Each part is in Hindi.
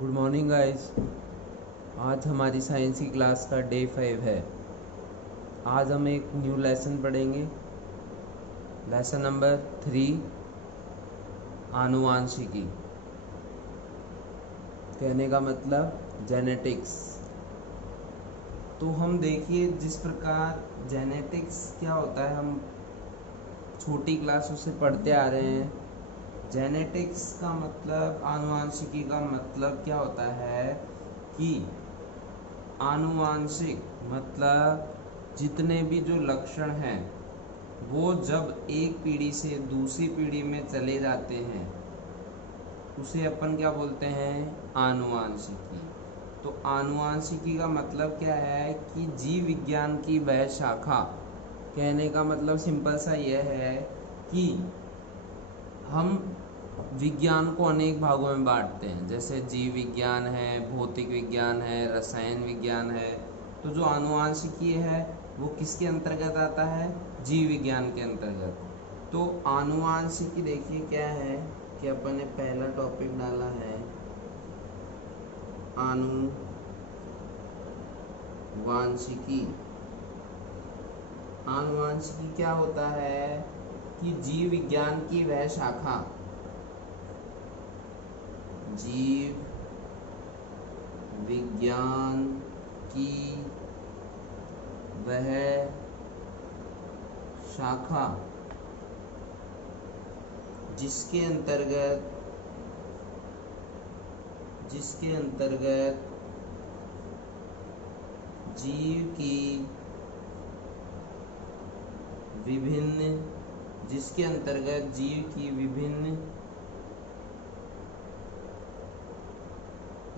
Good morning guys. आज हमारी साइंस की क्लास का डे 5 है। आज हम एक न्यू लेसन पढ़ेंगे। Lesson number 3, आनुवांशिकी। कहने का मतलब जेनेटिक्स। तो हम देखिए जिस प्रकार जेनेटिक्स क्या होता है, हम छोटी क्लासों से पढ़ते आ रहे हैं। जेनेटिक्स का मतलब, आनुवांशिकी का मतलब क्या होता है कि आनुवांशिक मतलब जितने भी जो लक्षण हैं वो जब एक पीढ़ी से दूसरी पीढ़ी में चले जाते हैं उसे अपन क्या बोलते हैं, आनुवांशिकी। तो आनुवांशिकी का मतलब क्या है कि जीव विज्ञान की वह शाखा। कहने का मतलब सिंपल सा यह है कि हम विज्ञान को अनेक भागों में बांटते हैं, जैसे जीव विज्ञान है, भौतिक विज्ञान है, रसायन विज्ञान है। तो जो आनुवांशिकी है वो किसके अंतर्गत आता है, जीव विज्ञान के अंतर्गत। तो आनुवांशिकी देखिए क्या है कि अपन ने पहला टॉपिक डाला है आनुवांशिकी। आनुवांशिकी क्या होता है कि जीव विज्ञान की वह शाखा, जीव विज्ञान की वह शाखा जिसके अंतर्गत जीव की विभिन्न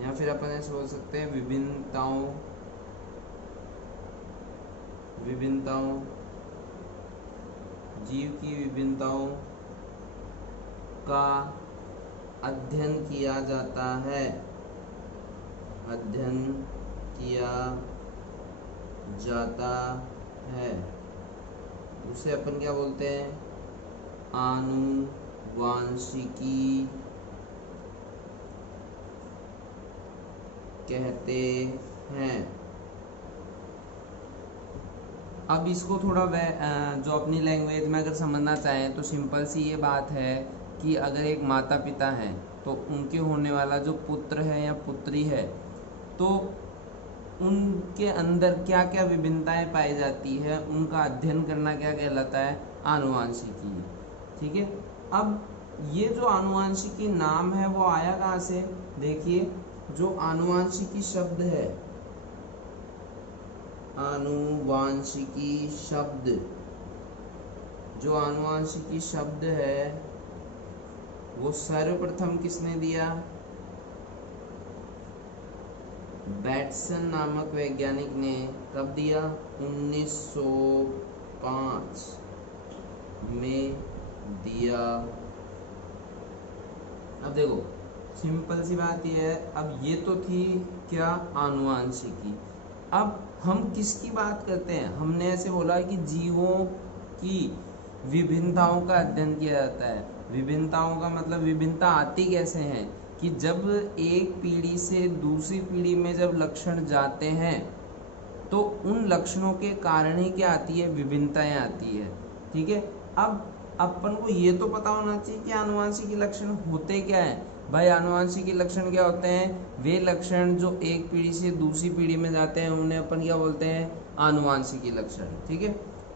या फिर अपन ऐसे बोल सकते हैं विभिन्नताओं जीव की विभिन्नताओं का अध्ययन किया जाता है, उसे अपन क्या बोलते हैं, आनुवांशिकी कहते हैं। अब इसको थोड़ा जो अपनी लैंग्वेज में अगर समझना चाहें तो सिंपल सी ये बात है कि अगर एक माता पिता हैं तो उनके होने वाला जो पुत्र है या पुत्री है, तो उनके अंदर क्या क्या विभिन्नताएं पाई जाती है, उनका अध्ययन करना क्या कहलाता है, आनुवांशिकी। ठीक है। अब ये जो आनुवांशिकी नाम है वो आया कहाँ से, देखिए जो आनुवांशिकी शब्द है, जो आनुवांशिकी शब्द है वो सर्वप्रथम किसने दिया, बैटसन नामक वैज्ञानिक ने। कब दिया, 1905 में दिया। अब देखो सिंपल सी बात यह है, अब ये तो थी क्या, आनुवांशिकी। अब हम किसकी बात करते हैं, हमने ऐसे बोला कि जीवों की विभिन्नताओं का अध्ययन किया जाता है। विभिन्नताओं का मतलब विभिन्नता आती कैसे हैं कि जब एक पीढ़ी से दूसरी पीढ़ी में जब लक्षण जाते हैं तो उन लक्षणों के कारण ही क्या आती है, विभिन्नताएं आती है। ठीक है। अब अपन को ये तो पता होना चाहिए कि आनुवांशिकी लक्षण होते क्या हैं। भाई आनुवांशिकी लक्षण क्या होते हैं, वे लक्षण जो एक पीढ़ी से दूसरी पीढ़ी में जाते हैं उन्हें अपन क्या बोलते हैं, आनुवांशिकी लक्षण। ठीक है।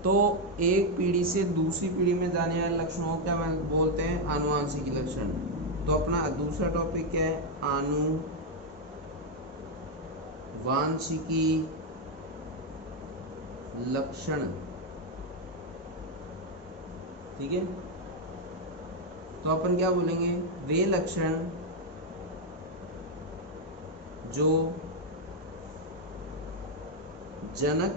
तो एक पीढ़ी से दूसरी पीढ़ी में जाने वाले लक्षणों को क्या बोलते हैं, आनुवांशिकी लक्षण। तो अपना दूसरा टॉपिक क्या है, आनुवांशिकी लक्षण। ठीक है। तो अपन क्या बोलेंगे, वे लक्षण जो जनक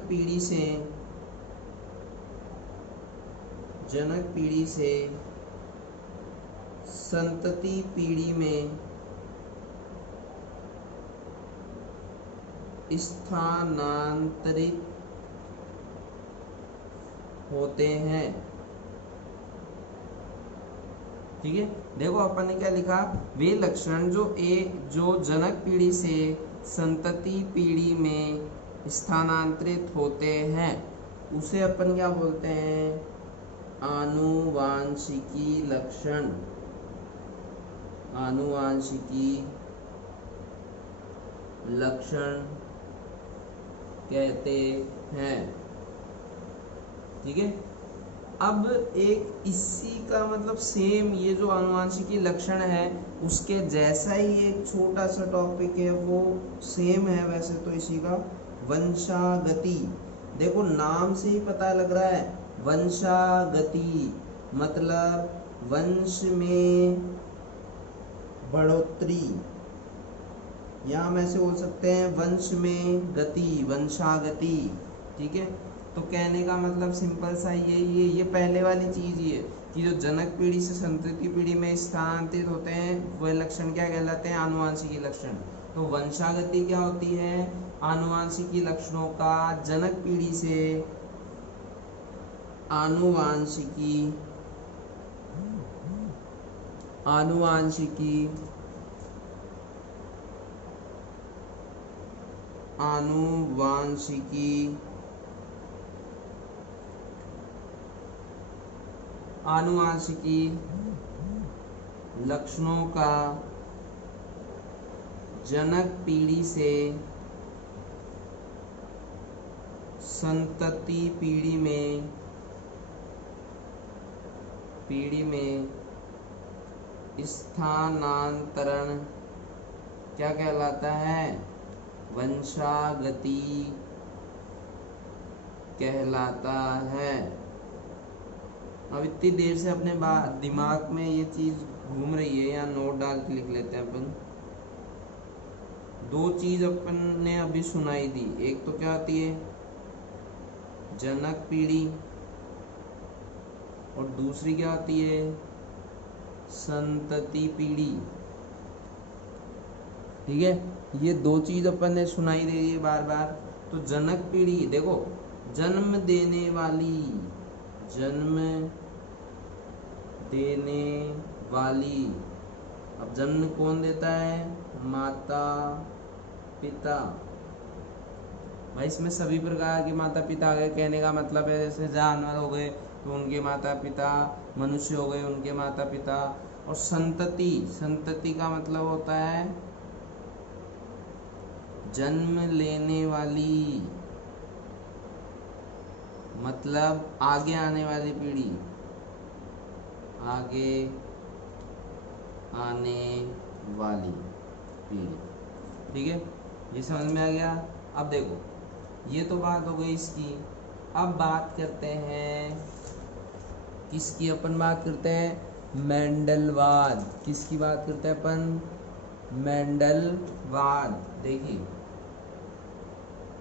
पीढ़ी से संतति पीढ़ी में स्थानांतरित होते हैं, ठीक है, देखो अपन ने क्या लिखा, वे लक्षण जो जनक पीढ़ी से संतति पीढ़ी में स्थानांतरित होते हैं उसे अपन क्या बोलते हैं, आनुवांशिकी लक्षण, आनुवांशिकी लक्षण कहते हैं। ठीक है, अब एक इसी का मतलब सेम ये जो आनुवांशिकी लक्षण है उसके जैसा ही एक छोटा सा टॉपिक है, वो सेम है वैसे तो इसी का, वंशागति। देखो नाम से ही पता लग रहा है, वंशागति मतलब वंश में बढ़ोतरी, या हम ऐसे बोल सकते हैं वंश में गति, वंशागति। ठीक है, तो कहने का मतलब सिंपल सा ये पहले वाली चीज ही है कि जो जनक पीढ़ी से संतति पीढ़ी में स्थानांतरित होते हैं वह लक्षण क्या कहलाते हैं, आनुवांशिकी लक्षण। तो वंशागति क्या होती है, आनुवांशिकी लक्षणों का जनक पीढ़ी से आनुवांशिकी लक्षणों का जनक पीढ़ी से संतति पीढ़ी में स्थानांतरण क्या कहलाता है, वंशागति कहलाता है। अब इतनी देर से अपने दिमाग में ये चीज घूम रही है, या नोट डाल के लिख लेते हैं अपन। दो चीज अपन ने अभी सुनाई दी, एक तो क्या आती है जनक पीढ़ी, और दूसरी क्या आती है संतति पीढ़ी। ठीक है, ये दो चीज अपन ने सुनाई दे रही है बार बार। तो जनक पीढ़ी देखो, जन्म देने वाली, अब जन्म कौन देता है, माता पिता। भाई इसमें सभी प्रकार के माता पिता आ गए, कहने का मतलब है जैसे जानवर हो गए तो उनके माता पिता, मनुष्य हो गए उनके माता पिता। और संतति का मतलब होता है जन्म लेने वाली, मतलब आगे आने वाली पीढ़ी, आगे आने वाली पीढ़ी। ठीक है, ये समझ में आ गया। अब देखो ये तो बात हो गई इसकी। अब बात करते हैं किसकी, अपन बात करते हैं मेंडलवाद। किसकी बात करते हैं अपन, मेंडलवाद। देखिए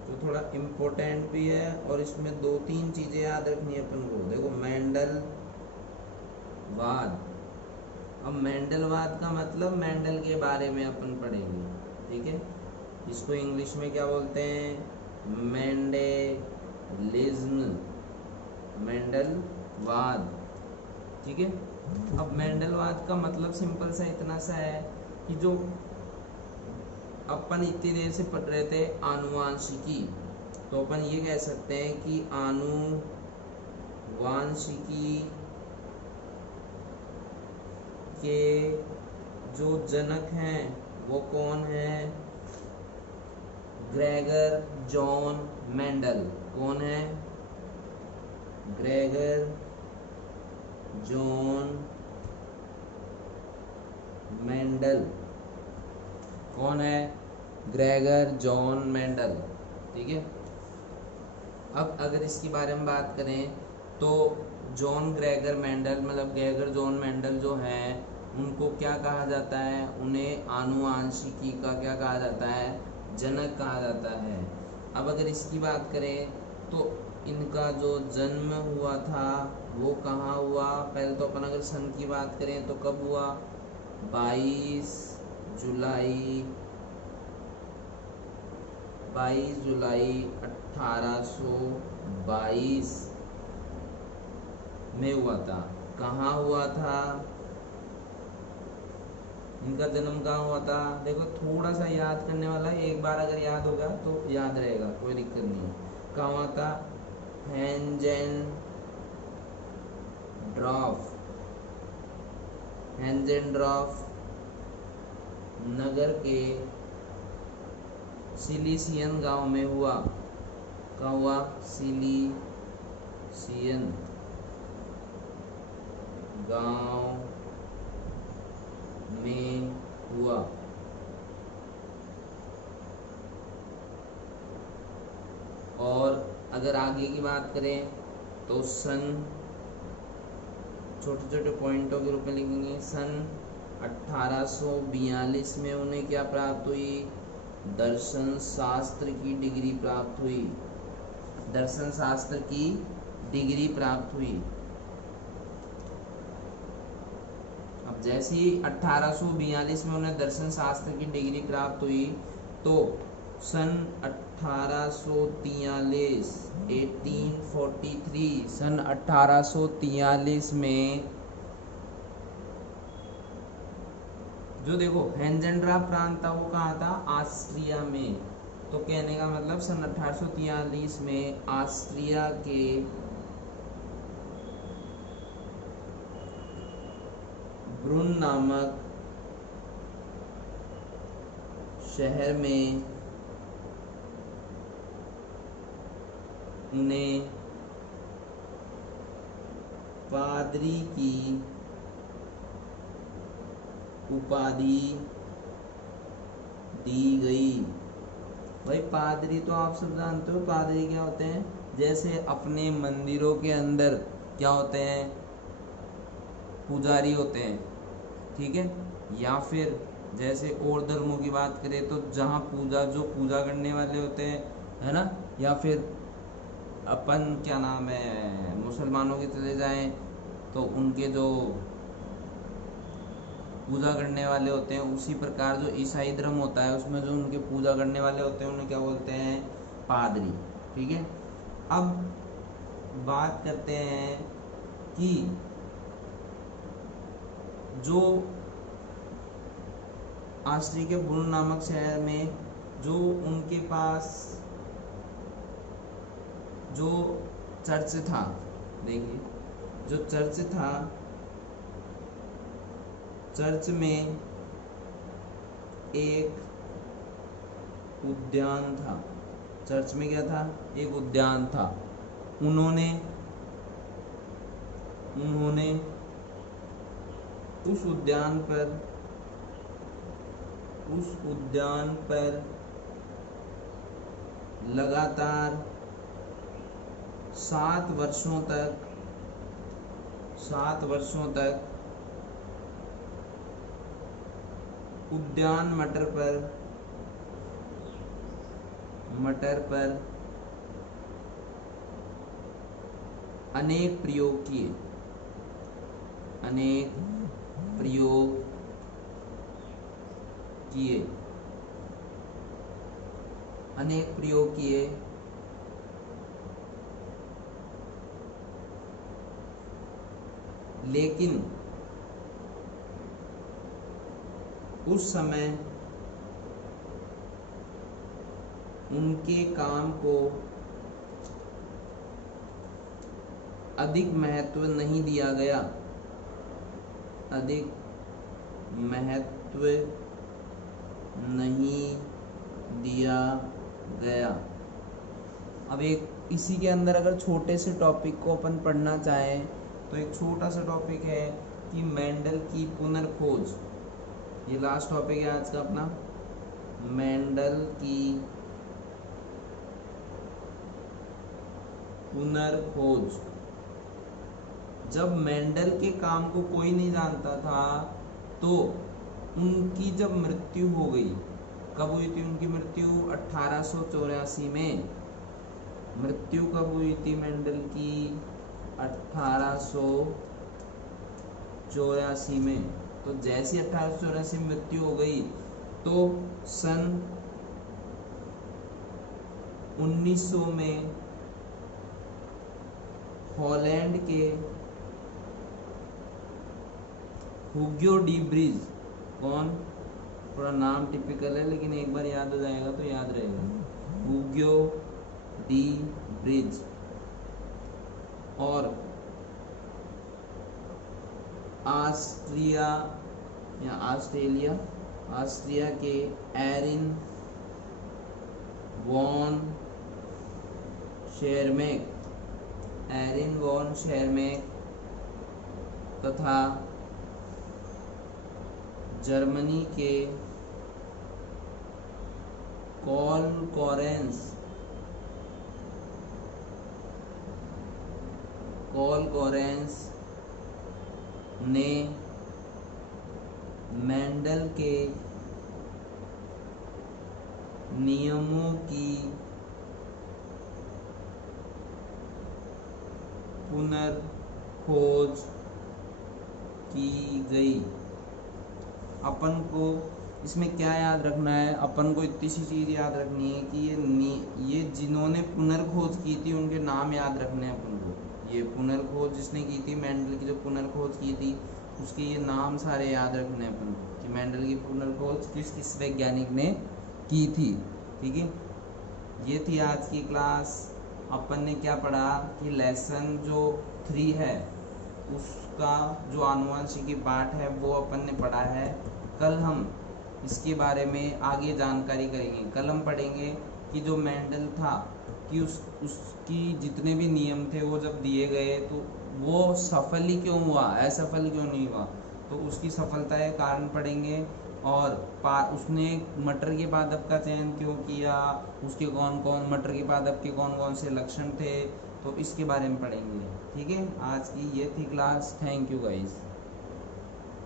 तो थोड़ा इम्पोर्टेंट भी है और इसमें दो तीन चीजें याद रखनी है अपन को। देखो मेंडलवाद, अब मेंडलवाद का मतलब मेंडल के बारे में अपन पढ़ेंगे। ठीक है, इसको इंग्लिश में क्या बोलते हैं, मेंडेलिज्म, मेंडलवाद। ठीक है, अब मेंडलवाद का मतलब सिंपल सा इतना सा है कि जो अपन इतनी देर से पढ़ रहे थे आनुवांशिकी, तो अपन ये कह सकते हैं कि आनुवांशिकी के जो जनक हैं वो कौन है, ग्रेगर जॉन मेंडल। कौन है, ग्रेगर जॉन मेंडल। कौन है, ग्रेगर जॉन मेंडल। ठीक है, अब अगर इसके बारे में बात करें तो जॉन ग्रेगर मेंडल मतलब ग्रेगर जॉन मेंडल जो है उनको क्या कहा जाता है, उन्हें आनुवांशिकी का क्या कहा जाता है, जनक कहा जाता है। अब अगर इसकी बात करें तो इनका जो जन्म हुआ था वो कहाँ हुआ, पहले तो अपन अगर सन की बात करें तो कब हुआ, 22 जुलाई 1822 में हुआ था। कहाँ हुआ था, इनका जन्म कहाँ हुआ था? देखो थोड़ा सा याद करने वाला है, एक बार अगर याद होगा तो याद रहेगा, कोई दिक्कत नहीं है। कहाँ हुआ था? हेंजेनड्रॉफ। हेंजेनड्रॉफ नगर के सिलीसियन गांव में हुआ। कहाँ हुआ? सिलीसियन गांव में हुआ। और अगर आगे की बात करें तो सन, छोटे छोटे पॉइंटों के रूप में लिखेंगे, सन 1842 में उन्हें क्या प्राप्त हुई? दर्शन शास्त्र की डिग्री प्राप्त हुई। दर्शन शास्त्र की डिग्री प्राप्त हुई। अब जैसे ही 1842 में उन्हें दर्शन शास्त्र की डिग्री प्राप्त हुई तो सन 1843 सन 1843 में जो देखो हेंजेंड्रा प्रांत था वो कहाँ था? ऑस्ट्रिया में। तो कहने का मतलब सन 1843 में ऑस्ट्रिया के ब्रुन नामक शहर में उन्हें पादरी की उपाधि दी गई। भाई पादरी तो आप सब जानते हो, पादरी क्या होते हैं? जैसे अपने मंदिरों के अंदर क्या होते हैं? पुजारी होते हैं, ठीक है। या फिर जैसे और धर्मों की बात करें तो जहाँ जो पूजा करने वाले होते हैं, है ना। या फिर अपन क्या नाम है, मुसलमानों के चले जाएं तो उनके जो पूजा करने वाले होते हैं, उसी प्रकार जो ईसाई धर्म होता है उसमें जो उनके पूजा करने वाले होते हैं उन्हें क्या बोलते हैं? पादरी, ठीक है। अब बात करते हैं कि जो ऑस्ट्रिया के ब्रुन नामक शहर में जो उनके पास जो चर्च था, देखिए जो चर्च था, चर्च में एक उद्यान था। चर्च में क्या था? एक उद्यान था। उन्होंने उस उद्यान पर लगातार 7 वर्षों तक उद्यान मटर पर अनेक प्रयोग किए। लेकिन उस समय उनके काम को अधिक महत्व नहीं दिया गया। अब एक इसी के अंदर अगर छोटे से टॉपिक को अपन पढ़ना चाहें तो एक छोटा सा टॉपिक है कि मेंडल की पुनर्खोज। ये लास्ट टॉपिक है आज का अपना, मेंडल की पुनर्खोज। जब मेंडल के काम को कोई नहीं जानता था तो उनकी जब मृत्यु हो गई, कब हुई थी उनकी मृत्यु? 1884 में। मृत्यु कब हुई थी मेंडल की? 1884 में। तो जैसे 1884 में मृत्यु हो गई तो सन 1900 में हॉलैंड के हुग्यो डी ब्रिज कौन, थोड़ा नाम टिपिकल है लेकिन एक बार याद हो जाएगा तो याद रहेगा। हुगो डी ब्रिज। और ऑस्ट्रिया या ऑस्ट्रिया के एरिन वॉन शेरमैक तथा जर्मनी के कॉल कोरेंस ने मेंडल के नियमों की पुनर्खोज की गई। अपन को इसमें क्या याद रखना है, अपन को इतनी सी चीज़ याद रखनी है कि ये जिन्होंने पुनर्खोज की थी उनके नाम याद रखने हैं अपन को। ये पुनर्खोज जिसने की थी, मेंडल की जो पुनर्खोज की थी उसके ये नाम सारे याद रखने हैं अपन को कि मेंडल की पुनर्खोज किस वैज्ञानिक ने की थी। ठीक है, ये थी आज की क्लास। अपन ने क्या पढ़ा कि लेसन जो 3 है उसका जो आनुवंशिकी पार्ट है वो अपन ने पढ़ा है। कल हम इसके बारे में आगे जानकारी करेंगे। कल हम पढ़ेंगे कि जो मेंडल था कि उसकी जितने भी नियम थे वो जब दिए गए तो वो सफल ही क्यों हुआ, असफल क्यों नहीं हुआ, तो उसकी सफलता के कारण पढ़ेंगे। और उसने मटर के पादप का चयन क्यों किया, उसके मटर के पादप के कौन कौन से लक्षण थे, तो इसके बारे में पढ़ेंगे। ठीक है, आज की ये थी क्लास। Thank you guys.